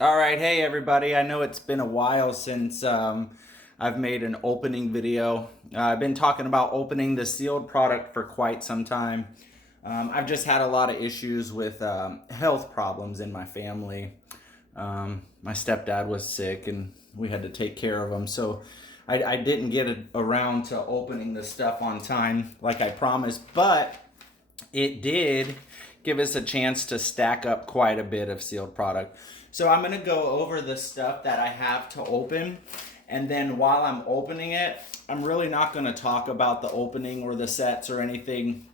All right, hey everybody. I know it's been a while since I've made an opening video. I've been talking about opening the sealed product for quite some time. I've just had a lot of issues with health problems in my family. My stepdad was sick and we had to take care of him. So I didn't get around to opening the stuff on time like I promised, but it did give us a chance to stack up quite a bit of sealed product. So I'm going to go over the stuff that I have to open. And then while I'm opening it, I'm really not going to talk about the opening or the sets or anything.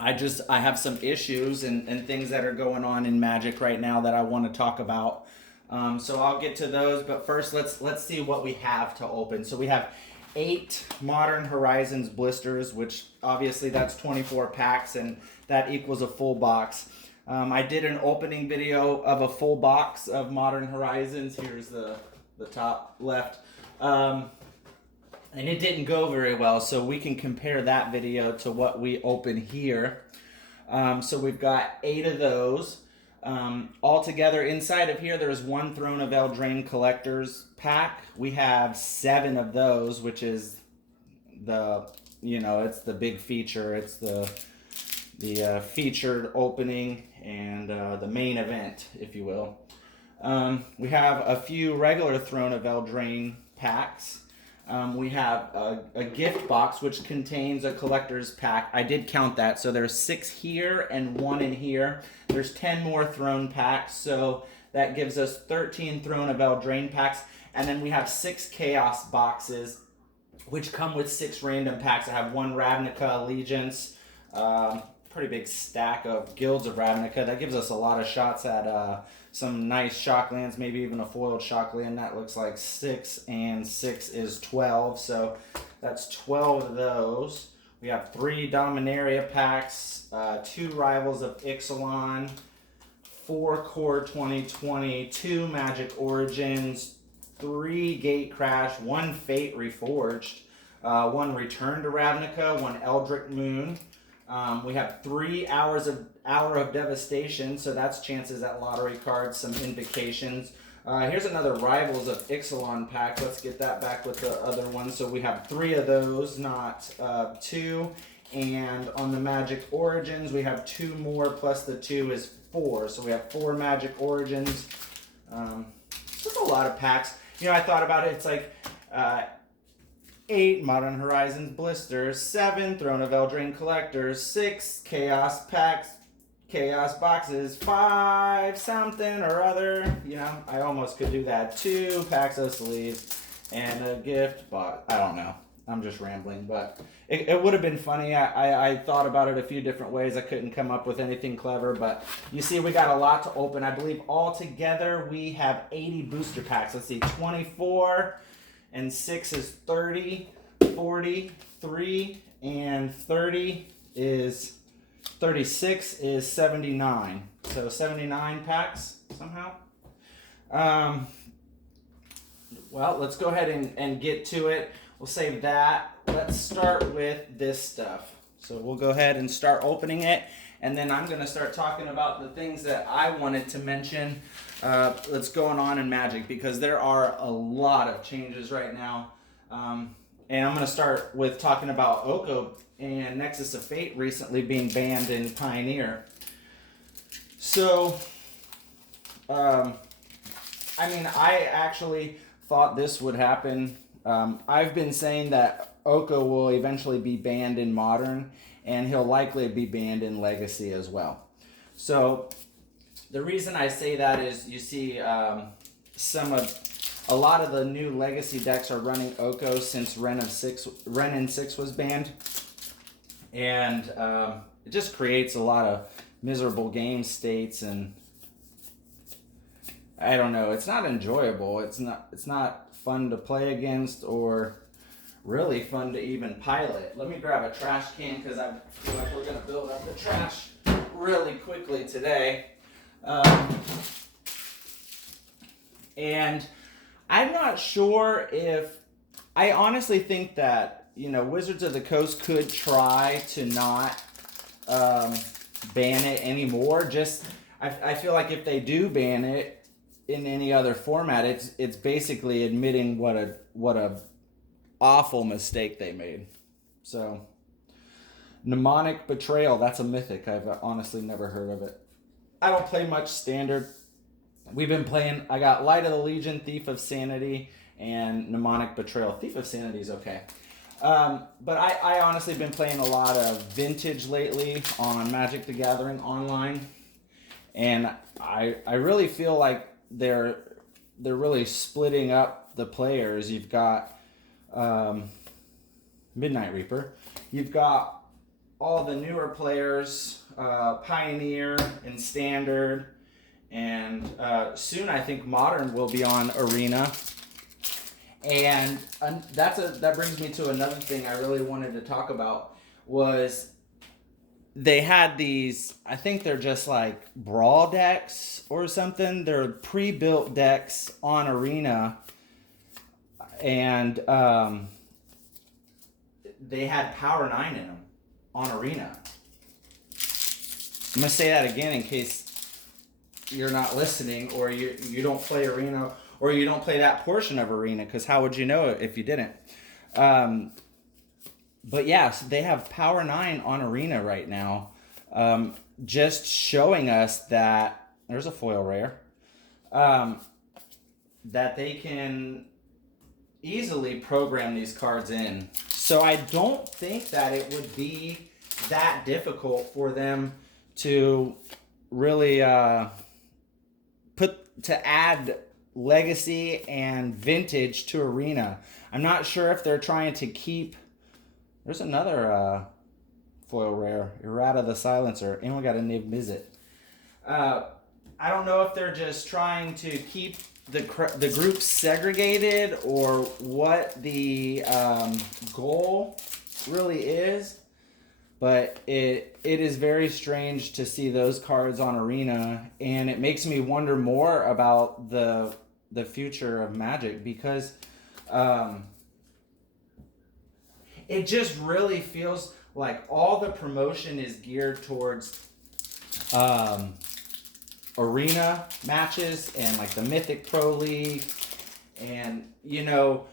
I have some issues and things that are going on in Magic right now that I want to talk about. So I'll get to those, but first let's see what we have to open. So we have 8 Modern Horizons blisters, which obviously that's 24 packs, and that equals a full box. I did an opening video of a full box of Modern Horizons. Here's the top left. And it didn't go very well, so we can compare that video to what we open here. So we've got 8 of those. All together inside of here, there's one Throne of Eldraine Collectors pack. We have 7 of those, which is it's the big feature. It's the featured opening and the main event, if you will. We have a few regular Throne of Eldraine packs. We have a gift box which contains a collector's pack. I did count that, so there's 6 here and 1 in here. There's 10 more throne packs, so that gives us 13 Throne of Eldraine packs. And then we have 6 chaos boxes, which come with 6 random packs. I have 1 Ravnica Allegiance, pretty big stack of Guilds of Ravnica. That gives us a lot of shots at some nice shocklands, maybe even a foiled shockland. That looks like 6, and 6 is 12, so that's 12 of those. We have 3 Dominaria packs, 2 Rivals of Ixalan, 4 Core 2020, 2 Magic Origins, 3 Gatecrash, 1 Fate Reforged, 1 Return to Ravnica, 1 Eldritch Moon. We have 3 Hour of Devastation, so that's chances at lottery cards, some invocations. Here's another Rivals of Ixalan pack. Let's get that back with the other one. So we have 3 of those, not 2. And on the Magic Origins, we have 2 more, plus the 2 is 4. So we have 4 Magic Origins. There's a lot of packs. I thought about it. It's like 8 Modern Horizons blisters, 7 Throne of Eldraine Collectors, 6 Chaos packs, Chaos boxes, 5 something or other. I almost could do that. 2 packs of sleeves and a gift box. I don't know. I'm just rambling, but it would have been funny. I thought about it a few different ways. I couldn't come up with anything clever, but you see we got a lot to open. I believe all together we have 80 booster packs. Let's see, 24 and 6 is 30, 40, 3, and 30 is 36 is 79. So 79 packs somehow. Well, let's go ahead and get to it. We'll save that. Let's start with this stuff. So we'll go ahead and start opening it, and then I'm going to start talking about the things that I wanted to mention that's going on in Magic, because there are a lot of changes right now. And I'm going to start with talking about Oko and Nexus of Fate recently being banned in Pioneer. So, I actually thought this would happen. I've been saying that Oko will eventually be banned in Modern, and he'll likely be banned in Legacy as well. So the reason I say that is you see a lot of the new Legacy decks are running Oko since Wrenn and 6 was banned, and it just creates a lot of miserable game states, and I don't know. It's not enjoyable. It's not fun to play against, or really fun to even pilot. Let me grab a trash can because I feel like we're going to build up the trash really quickly today. And I'm not sure if... I honestly think that, Wizards of the Coast could try to not ban it anymore. I feel like if they do ban it, in any other format. It's basically admitting what a awful mistake they made. So, Mnemonic Betrayal, that's a mythic. I've honestly never heard of it. I don't play much standard. We've been playing, I got Light of the Legion, Thief of Sanity, and Mnemonic Betrayal. Thief of Sanity is okay. But I honestly been playing a lot of Vintage lately on Magic the Gathering online. And I really feel like they're really splitting up the players. You've got Midnight Reaper. You've got all the newer players, Pioneer and Standard, and soon I think Modern will be on Arena. And that brings me to another thing I really wanted to talk about was they had these, I think they're just like brawl decks or something. They're pre-built decks on Arena, and they had Power 9 in them on Arena. I'm going to say that again in case you're not listening, or you don't play Arena, or you don't play that portion of Arena, because how would you know it if you didn't? But yes, they have Power 9 on Arena right now, just showing us that there's a foil rare, that they can easily program these cards in. So I don't think that it would be that difficult for them to really to add Legacy and Vintage to Arena. I'm not sure if they're trying to keep. There's another foil rare, Errata the Silencer, and we got a Niv Mizzet. I don't know if they're just trying to keep the groups segregated, or what the goal really is, but it is very strange to see those cards on Arena, and it makes me wonder more about the future of Magic, because it just really feels like all the promotion is geared towards Arena matches and like the Mythic Pro League. And, you know,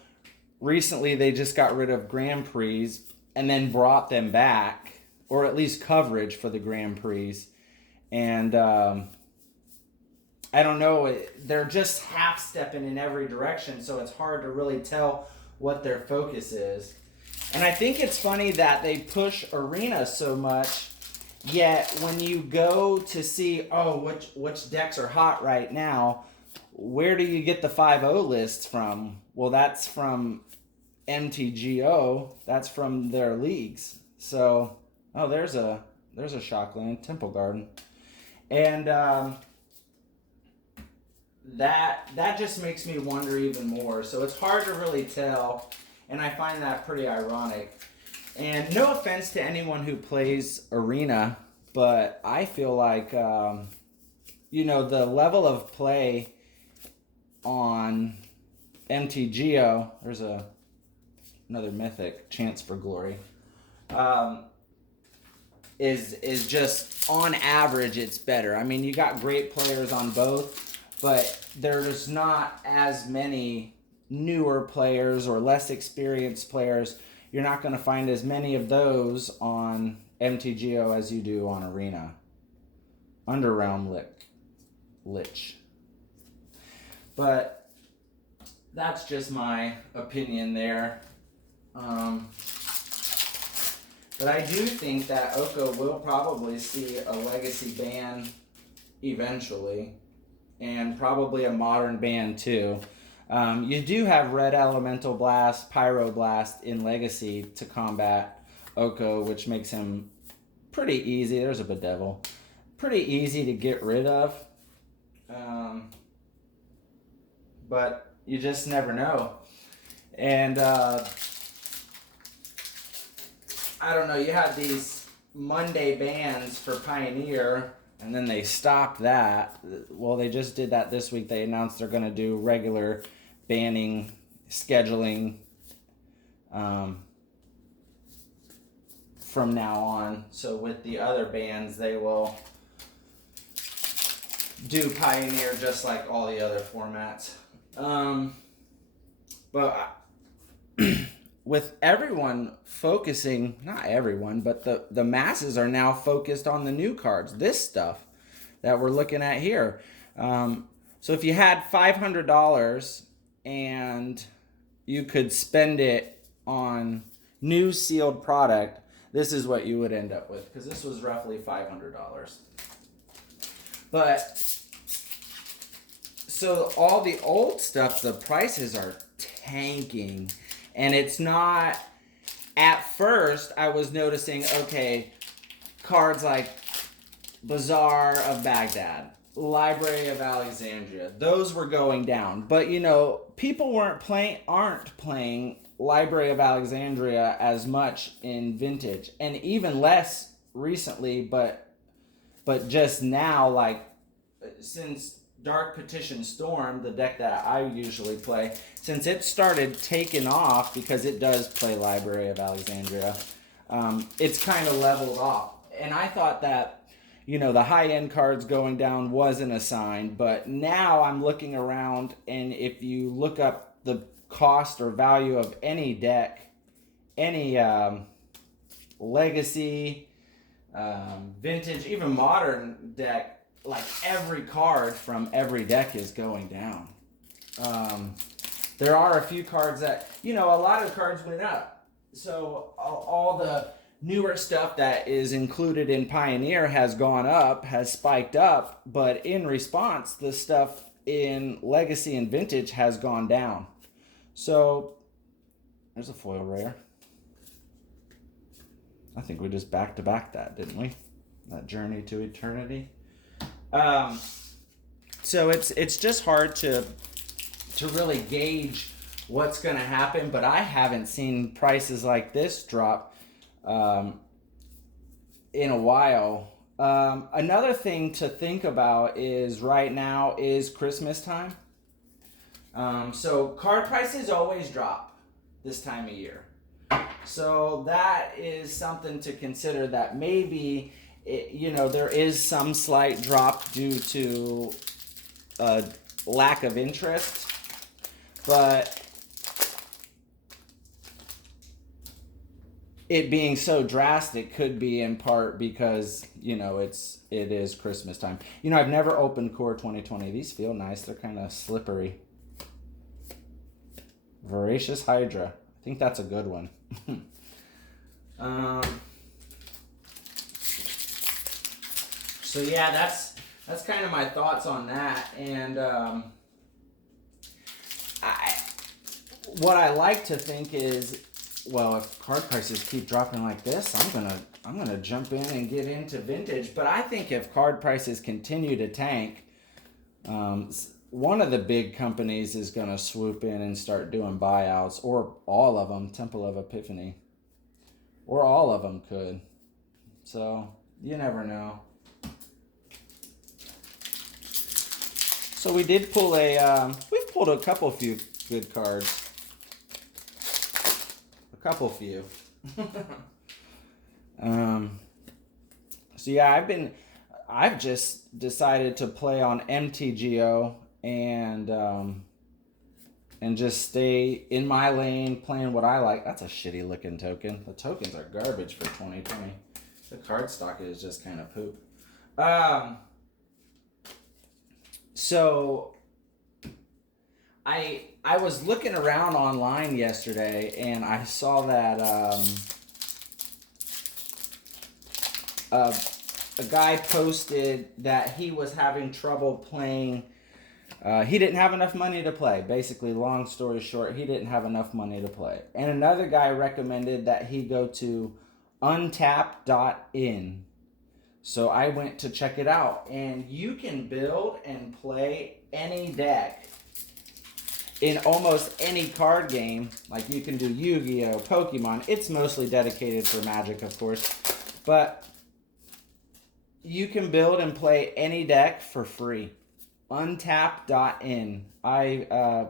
recently they just got rid of Grand Prix and then brought them back, or at least coverage for the Grand Prix. And I don't know, they're just half-stepping in every direction, so it's hard to really tell what their focus is. And I think it's funny that they push Arena so much, yet when you go to see, which decks are hot right now, where do you get the 5-0 lists from? Well, that's from MTGO. That's from their leagues. So, there's a Shockland, Temple Garden. And that just makes me wonder even more. So it's hard to really tell, and I find that pretty ironic. And no offense to anyone who plays Arena, but I feel like, the level of play on MTGO, there's another Mythic, Chance for Glory, is just, on average, it's better. I mean, you got great players on both, but there's not as many newer players or less experienced players. You're not going to find as many of those on MTGO as you do on Arena. Underrealm Lich. But that's just my opinion there. But I do think that Oko will probably see a Legacy ban eventually, and probably a Modern ban too. You do have Red Elemental Blast, Pyroblast in Legacy to combat Oko, which makes him pretty easy. There's a Bedevil. Pretty easy to get rid of. But you just never know. And I don't know, you had these Monday bans for Pioneer, and then they stopped that. Well, they just did that this week. They announced they're going to do regular banning, scheduling from now on. So with the other bans, they will do Pioneer just like all the other formats. But with everyone focusing, not everyone, but the masses are now focused on the new cards, this stuff that we're looking at here. So if you had $500 and you could spend it on new sealed product, this is what you would end up with, because this was roughly $500. But so all the old stuff, the prices are tanking. And it's not, at first I was noticing, okay, cards like Bazaar of Baghdad, Library of Alexandria, those were going down. But you know, people aren't playing Library of Alexandria as much in vintage, and even less recently, but just now, like since Dark Petition Storm, the deck that I usually play, since it started taking off, because it does play Library of Alexandria, it's kind of leveled off. And I thought that, you know, the high-end cards going down wasn't a sign, but now I'm looking around, and if you look up the cost or value of any deck, any legacy, vintage, even modern deck, like every card from every deck is going down. There are a few cards that, you know, a lot of cards went up. So all the newer stuff that is included in Pioneer has gone up, has spiked up, but in response, the stuff in Legacy and Vintage has gone down. So there's a foil rare. I think we just back-to-back that, didn't we? That Journey to Eternity. So it's just hard to really gauge what's going to happen, but I haven't seen prices like this drop in a while. Another thing to think about is right now is Christmas time. So card prices always drop this time of year. So that is something to consider, that maybe you know, there is some slight drop due to lack of interest, but it being so drastic could be in part because, you know, it is Christmas time. You know, I've never opened Core 2020. These feel nice. They're kind of slippery. Voracious Hydra. I think that's a good one. So yeah, that's kind of my thoughts on that. And what I like to think is, well, if card prices keep dropping like this, I'm gonna jump in and get into vintage. But I think if card prices continue to tank, one of the big companies is gonna swoop in and start doing buyouts, or all of them. Temple of Epiphany, or all of them could. So you never know. So we did pull we've pulled a couple few good cards. A couple few. So yeah, I've just decided to play on MTGO and just stay in my lane playing what I like. That's a shitty looking token. The tokens are garbage for 2020. The card stock is just kind of poop. So I was looking around online yesterday, and I saw that a guy posted that he was having trouble playing. He didn't have enough money to play. Basically, long story short, he didn't have enough money to play. And another guy recommended that he go to untap.in. So I went to check it out, and you can build and play any deck in almost any card game. Like you can do Yu-Gi-Oh, Pokemon. It's mostly dedicated for Magic, of course, but you can build and play any deck for free. Untap.in. I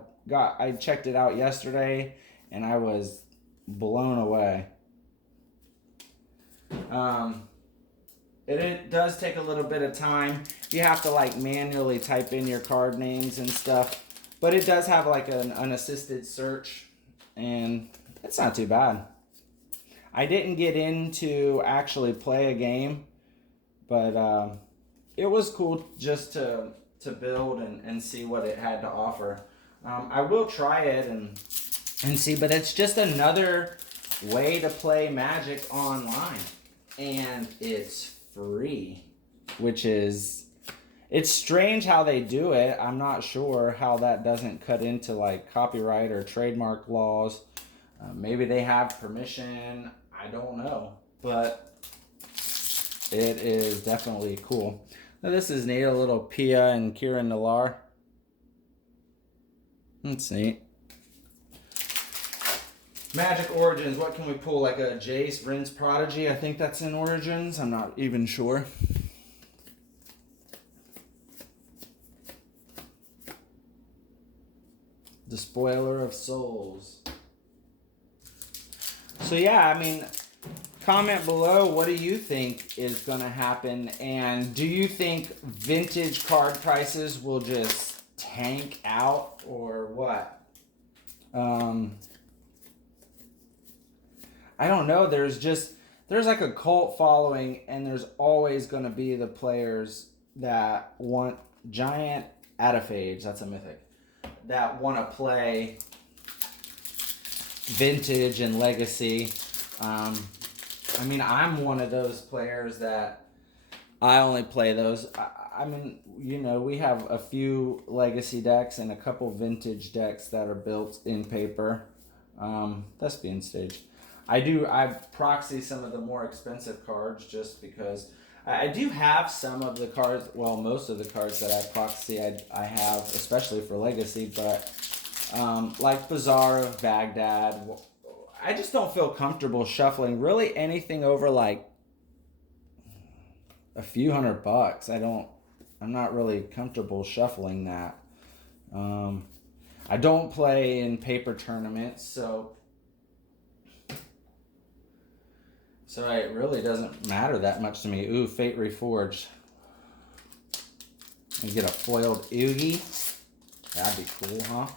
checked it out yesterday, and I was blown away. it does take a little bit of time. You have to like manually type in your card names and stuff. But it does have like an unassisted search, and it's not too bad. I didn't get in to actually play a game, but it was cool just to build and see what it had to offer. I will try it and see, but it's just another way to play Magic online, and it's free, which is, it's strange how they do it. I'm not sure how that doesn't cut into like copyright or trademark laws. Maybe they have permission. I don't know, but it is definitely cool. Now this is neat, a little Pia and Kira Nalaar. That's neat. Magic Origins, what can we pull? Like a Jace, Vryn's Prodigy? I think that's in Origins. I'm not even sure. Despoiler of Souls. So yeah, I mean, comment below, what do you think is going to happen? And do you think vintage card prices will just tank out or what? I don't know. There's like a cult following, and there's always going to be the players that want giant Adaphage, that's a mythic, that want to play vintage and legacy. I mean, I'm one of those players that I only play those. I mean, you know, we have a few legacy decks and a couple vintage decks that are built in paper. Thespian Stage. I proxy some of the more expensive cards just because I do have some of the cards, well, most of the cards that I proxy I have, especially for Legacy, but like Bazaar of Baghdad, I just don't feel comfortable shuffling really anything over like a few $100. I'm not really comfortable shuffling that. I don't play in paper tournaments, so it really doesn't matter that much to me. Ooh, Fate Reforged. You get a foiled Oogie. That'd be cool, huh?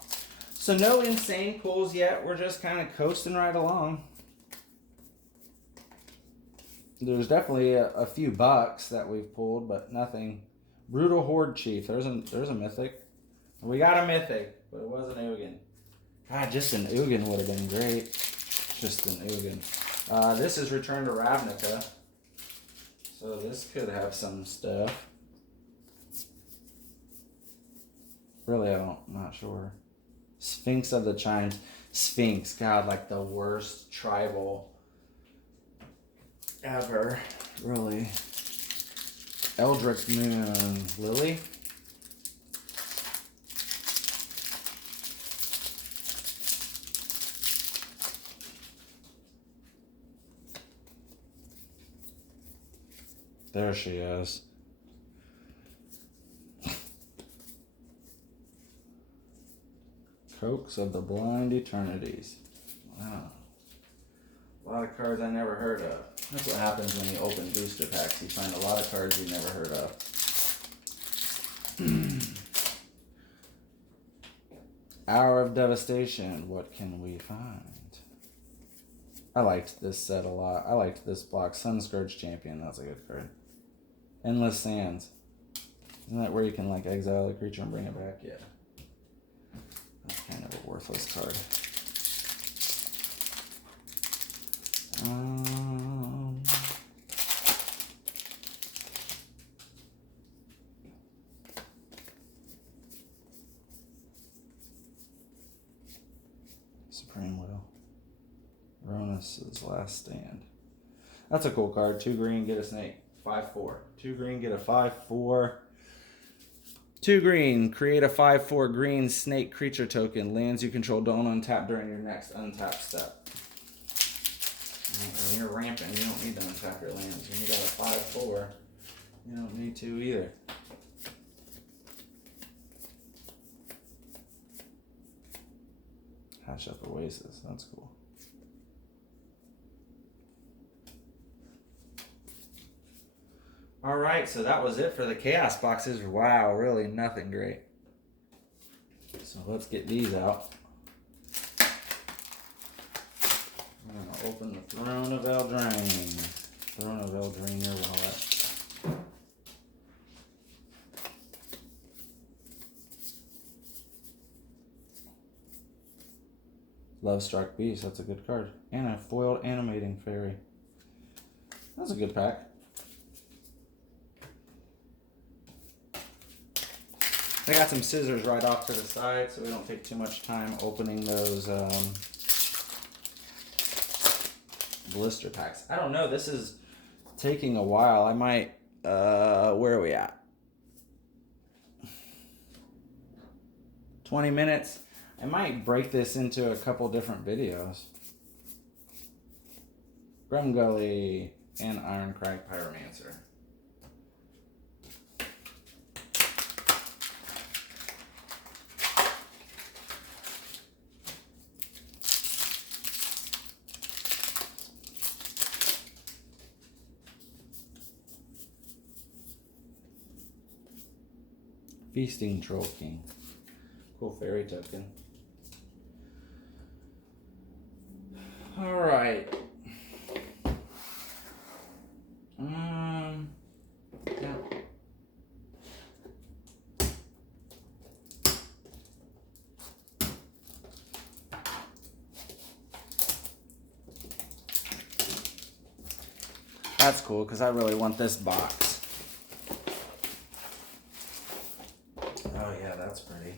So no insane pulls yet. We're just kind of coasting right along. There's definitely a few bucks that we've pulled, but nothing. Brutal Horde Chief. There's a mythic. We got a mythic, but it wasn't Ugin. God, just an Ugin would have been great. Just an Ugin. This is Return to Ravnica. So this could have some stuff. Really, I'm not sure. Sphinx of the Chimes. Sphinx, God, like the worst tribal ever. Really. Eldritch Moon. Lily? There she is. Coax of the Blind Eternities. Wow. A lot of cards I never heard of. That's what happens when you open booster packs. You find a lot of cards you never heard of. Hour of Devastation. What can we find? I liked this set a lot. I liked this block. Sunscourge Champion. That's a good card. Endless Sands. Isn't that where you can like exile a creature and bring it back? Yeah. That's kind of a worthless card. Supreme Will. Ronus' Last Stand. That's a cool card. 2 green, get a snake. 5/4. 2 green, get a 5/4. 2 green, create a 5/4 green snake creature token. Lands you control don't untap during your next untap step. When you're ramping, you don't need to untap your lands. When you got a 5/4, you don't need to either. Hatch Up Oasis, that's cool. All right, so that was it for the Chaos boxes. Wow, really nothing great. So let's get these out. I'm gonna open the Throne of Eldraine. Throne of Eldraine wallet. Lovestruck Beast, that's a good card. And a foiled animating fairy. That's a good pack. I got some scissors right off to the side so we don't take too much time opening those blister packs. I don't know, this is taking a while. I might, where are we at? 20 minutes. I might break this into a couple different videos. Grumgully and Ironcrag Pyromancer. Feasting Troll King. Cool fairy token. Alright. Yeah. That's cool because I really want this box. Oh yeah, that's pretty.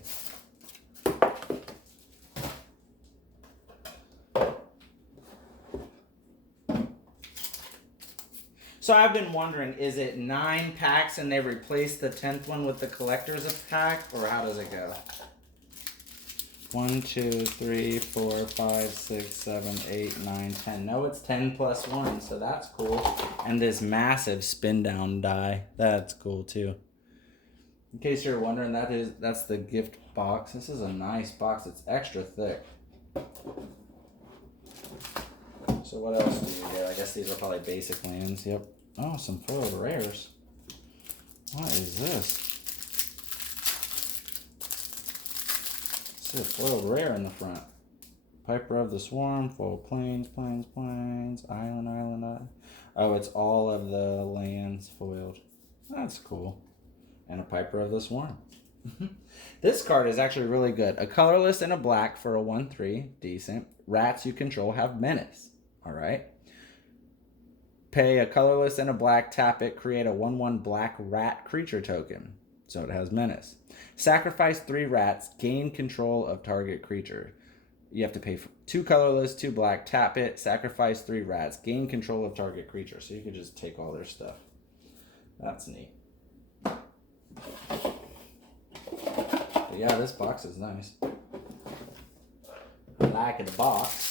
So I've been wondering, is it 9 packs and they replace the 10th one with the collector's pack, or how does it go? 1, 2, 3, 4, 5, 6, 7, 8, 9, 10. No, it's 10 plus 1, so that's cool. And this massive spin down die, that's cool too. In case you're wondering, that's the gift box. This is a nice box. It's extra thick. So what else do you get? I guess these are probably basic lands. Yep. Oh, some foiled rares. What is this? It's a foiled rare in the front. Piper of the Swarm, foiled plains, island. Oh, it's all of the lands foiled. That's cool. And a Piper of the Swarm. This card is actually really good. A colorless and a black for a 1/3. Decent. Rats you control have menace. Alright. Pay a colorless and a black, tap it, create a 1/1 black rat creature token. So it has menace. Sacrifice 3 rats, gain control of target creature. You have to pay for 2 colorless, 2 black, tap it, sacrifice 3 rats, gain control of target creature. So you can just take all their stuff. That's neat. But yeah, this box is nice. I like the box.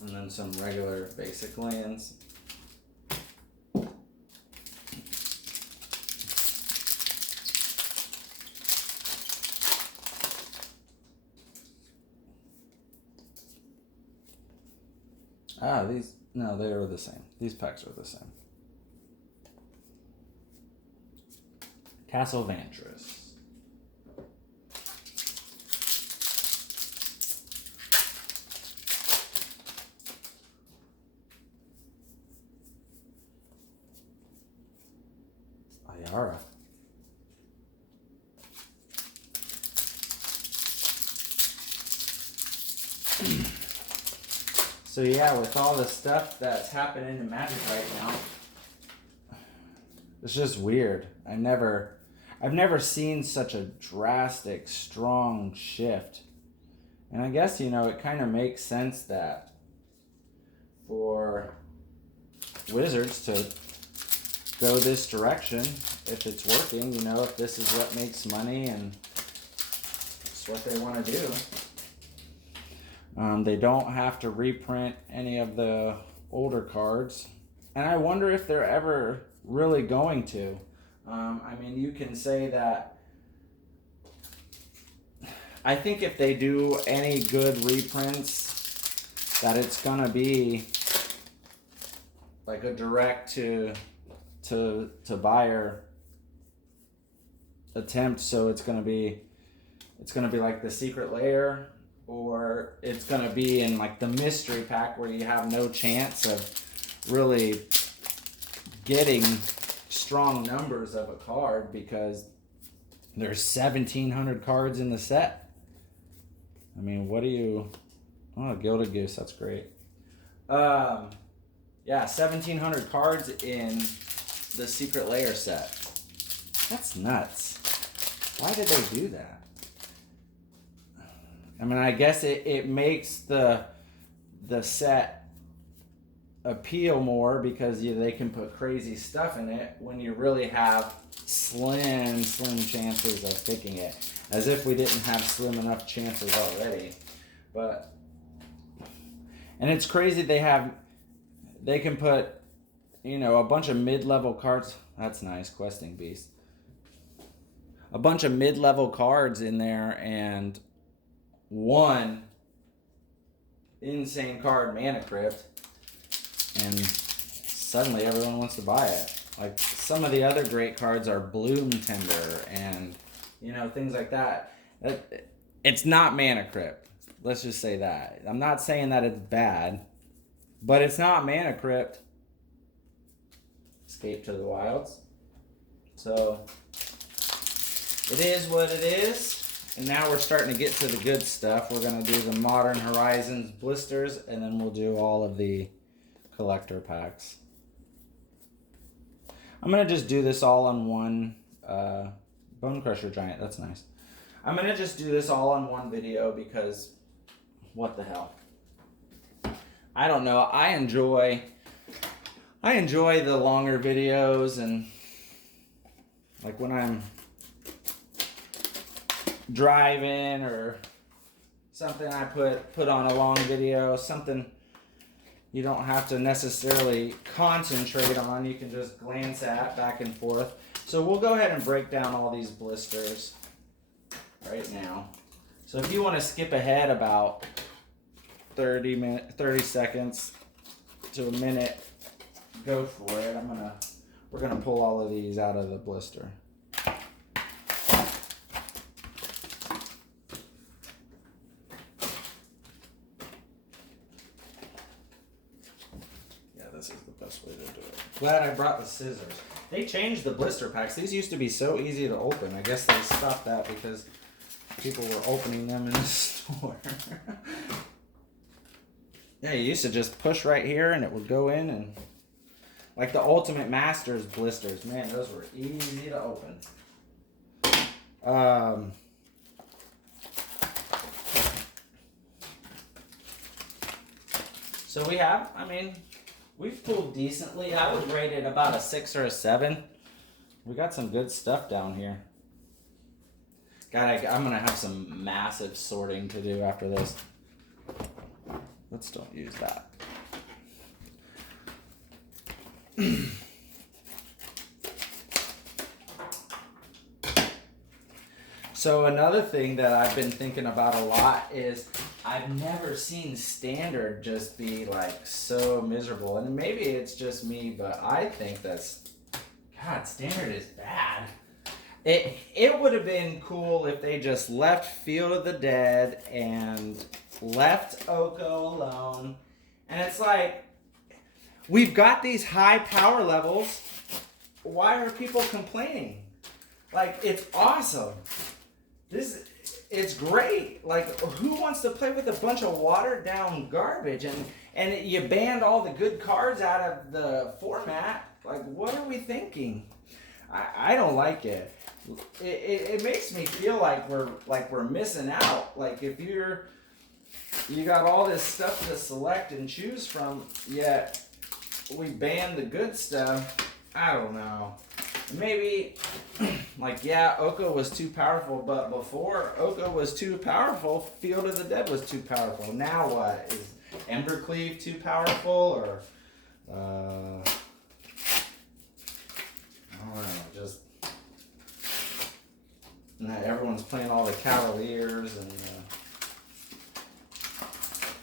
And then some regular basic lands. No, they are the same. These packs are the same. Castle Vantress. Ayara. So yeah, with all the stuff that's happening in Magic right now, it's just weird. I've never seen such a drastic, strong shift. And I guess, it kind of makes sense that for Wizards to go this direction, if it's working, if this is what makes money and it's what they want to do. They don't have to reprint any of the older cards. And I wonder if they're ever really going to. I mean, you can say that. I think if they do any good reprints, that it's going to be like a direct to to buyer attempt. So it's gonna be like the secret layer, or it's gonna be in like the mystery pack where you have no chance of really getting strong numbers of a card because there's 1,700 cards in the set. I mean, what do you... Oh, Gilded Goose, that's great. Yeah, 1,700 cards in the Secret Layer set. That's nuts. Why did they do that? I mean, I guess it makes the set appeal more because they can put crazy stuff in it when you really have slim chances of picking it. As if we didn't have slim enough chances already. But, and it's crazy they can put, you know, a bunch of mid-level cards. That's nice, Questing Beast. A bunch of mid-level cards in there and one insane card, Mana Crypt, and suddenly everyone wants to buy it. Like, some of the other great cards are Bloom Tender and, you know, things like that. It's not Mana Crypt. Let's just say that. I'm not saying that it's bad, but it's not Mana Crypt. Escape to the Wilds. So, it is what it is. And now we're starting to get to the good stuff. We're going to do the Modern Horizons blisters, and then we'll do all of the collector packs. I'm going to just do this all on one Bone Crusher Giant. That's nice. I'm going to just do this all on one video because what the hell. I don't know. I enjoy the longer videos, and like when I'm driving or something, I put on a long video, something you don't have to necessarily concentrate on. You can just glance at back and forth. So we'll go ahead and break down all these blisters right now. So if you want to skip ahead about 30 seconds to a minute, go for it. We're gonna pull all of these out of the blister. This is the best way to do it. Glad I brought the scissors. They changed the blister packs. These used to be so easy to open. I guess they stopped that because people were opening them in the store. Yeah, you used to just push right here and it would go in, and like the Ultimate Masters blisters, man, those were easy to open. So we have, I mean, we've pulled decently. I would rate it about a 6 or a 7. We got some good stuff down here. God, I'm going to have some massive sorting to do after this. Let's don't use that. So another thing that I've been thinking about a lot is I've never seen Standard just be like so miserable. And maybe it's just me, but I think that's, God, Standard is bad. It would have been cool if they just left Field of the Dead and left Oko alone. And it's like, we've got these high power levels. Why are people complaining? Like, it's awesome. It's great. Like, who wants to play with a bunch of watered down garbage? And you banned all the good cards out of the format. Like, what are we thinking? I don't like it. It makes me feel like we're missing out. Like, if you got all this stuff to select and choose from, yet we ban the good stuff. I don't know. Maybe, like, yeah, Oko was too powerful, but before Oko was too powerful, Field of the Dead was too powerful. Now what? Is Embercleave too powerful, or, I don't know, just, now everyone's playing all the Cavaliers, and,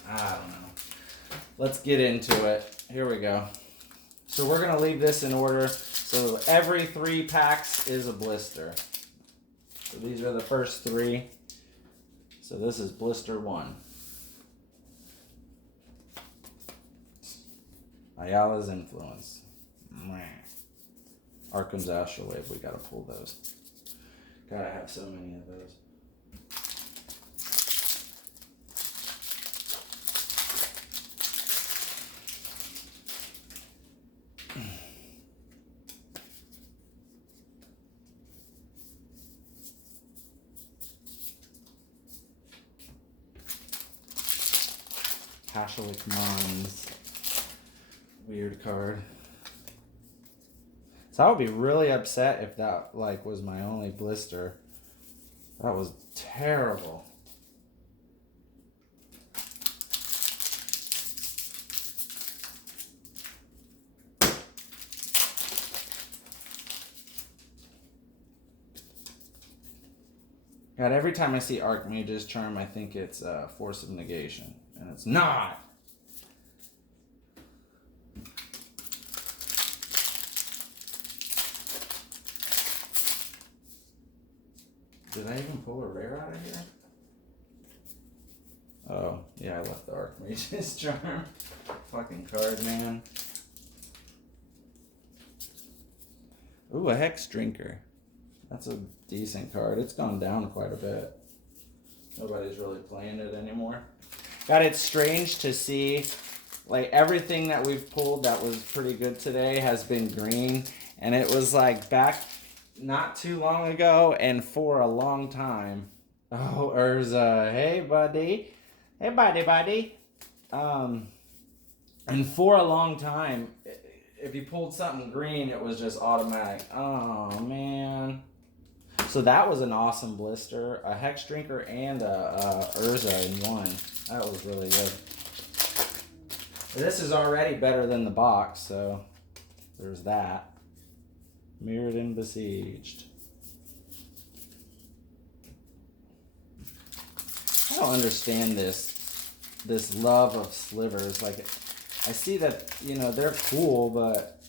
I don't know. Let's get into it. Here we go. So we're going to leave this in order. So every 3 packs is a blister. So these are the first 3. So this is blister 1. Ayala's Influence. Arkham's Astrolabe, we gotta pull those. Gotta have so many of those. Pashalik Mons. Weird card. So I would be really upset if that like was my only blister. That was terrible. God, every time I see Archmage's Charm, I think it's Force of Negation. And it's not! Did I even pull a rare out of here? Oh, yeah, I left the Archmage's Charm. Fucking card, man. Ooh, a Hex Drinker. That's a decent card. It's gone down quite a bit. Nobody's really playing it anymore. God, it's strange to see, like, everything that we've pulled that was pretty good today has been green. And it was, like, back not too long ago and for a long time. Oh, Urza. Hey, buddy. Hey, buddy. And for a long time, if you pulled something green, it was just automatic. Oh, man. So that was an awesome blister. A Hex Drinker and a Urza in one. That was really good. This is already better than the box, so there's that. Mirrodin Besieged. I don't understand this love of slivers. Like, I see that, you know, they're cool, but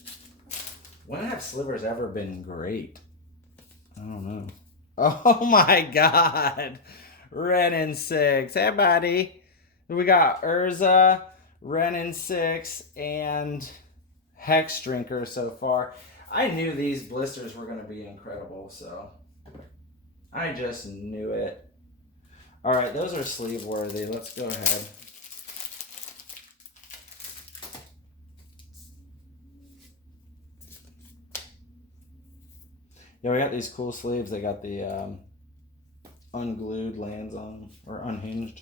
when have slivers ever been great? I don't know. Oh my god. Renin 6. Hey, buddy. We got Urza, Renin 6, and Hex Drinker so far. I knew these blisters were going to be incredible, so I just knew it. All right, those are sleeve worthy. Let's go ahead. Yeah, we got these cool sleeves. They got the unglued lands on them, or unhinged.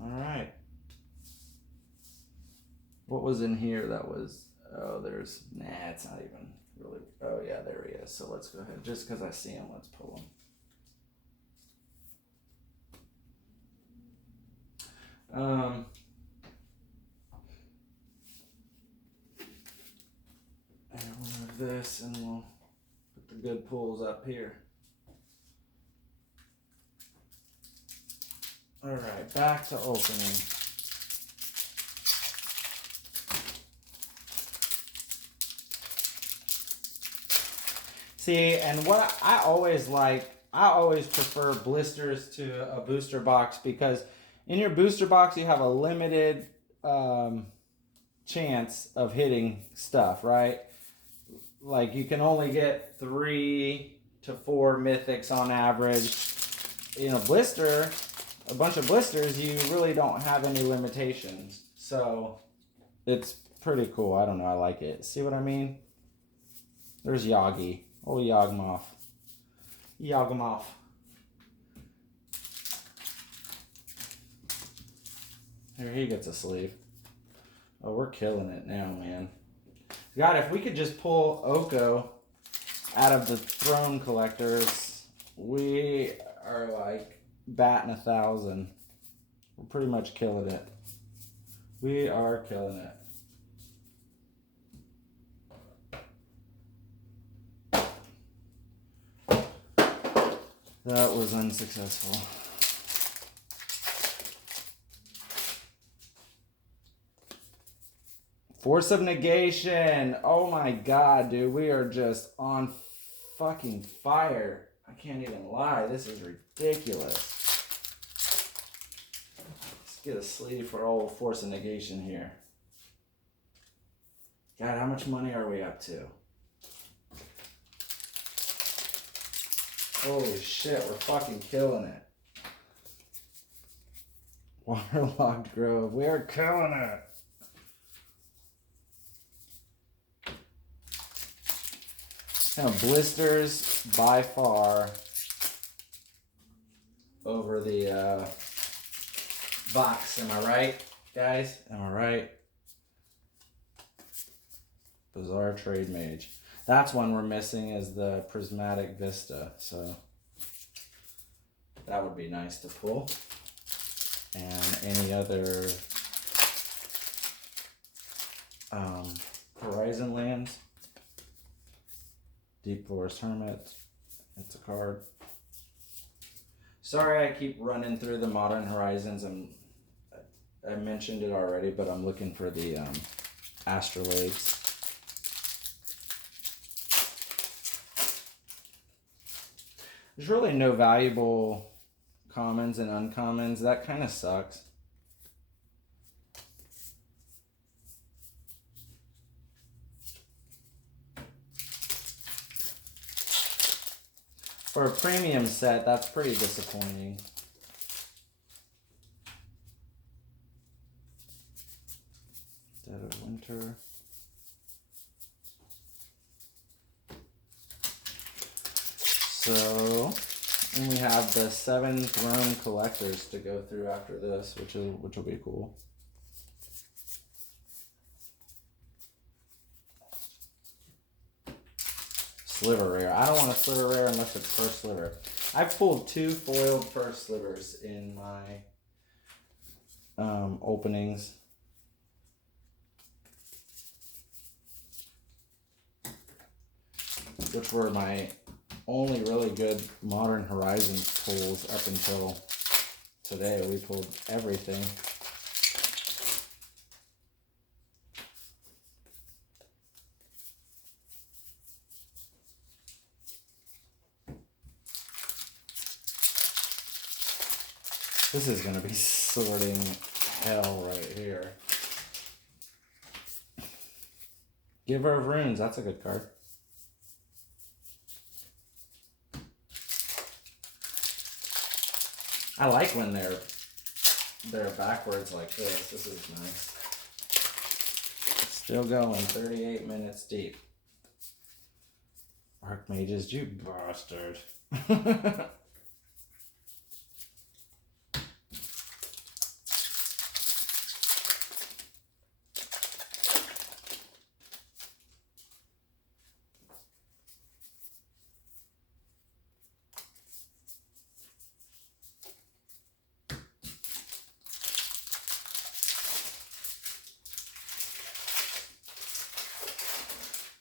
All right. What was in here that was, oh, there's, nah, it's not even really, oh yeah, there he is. So let's go ahead, just because I see him, let's pull him. And we'll move this and we'll put the good pulls up here. All right, back to opening. See, and what I always prefer blisters to a booster box, because in your booster box you have a limited chance of hitting stuff, right? Like, you can only get 3 to 4 mythics on average. In a blister, a bunch of blisters, you really don't have any limitations. So it's pretty cool. I don't know, I like it. See what I mean? There's Yagi. Oh, Yawgmoth. Yawgmoth. Here, he gets a sleeve. Oh, we're killing it now, man. God, if we could just pull Oko out of the Throne Collectors, we are like batting 1,000. We're pretty much killing it. We are killing it. That was unsuccessful. Force of Negation. Oh my god, dude. We are just on fucking fire. I can't even lie. This is ridiculous. Let's get a sleeve for old Force of Negation here. God, how much money are we up to? Holy shit, we're fucking killing it. Waterlogged Grove. We are killing it. Now, blisters by far over the box. Am I right, guys? Am I right? Bizarre Trade Mage. That's one we're missing is the Prismatic Vista. So that would be nice to pull. And any other Horizon lands. Deep Forest Hermit. It's a card. Sorry I keep running through the Modern Horizons. I mentioned it already, but I'm looking for the Astrolabes. There's really no valuable commons and uncommons. That kind of sucks. For a premium set, that's pretty disappointing. Dead of Winter. So, and we have the 7 Throne Collectors to go through after this, which will be cool. Sliver rare. I don't want a sliver rare unless it's first sliver. I've pulled 2 foiled first slivers in my openings. Which were my only really good Modern Horizons pulls up until today. We pulled everything. This is going to be sorting hell right here. Giver of Runes, that's a good card. I like when they're backwards like this. This is nice. Still going, 38 minutes deep. Archmages, you bastard.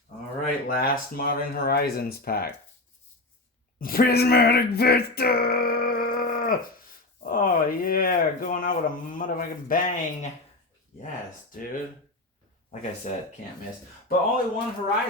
Alright, last Modern Horizons pack. Prismatic Vista! Oh yeah, going out with a motherfucking bang. Yes, dude. Like I said, can't miss. But only one Horizon.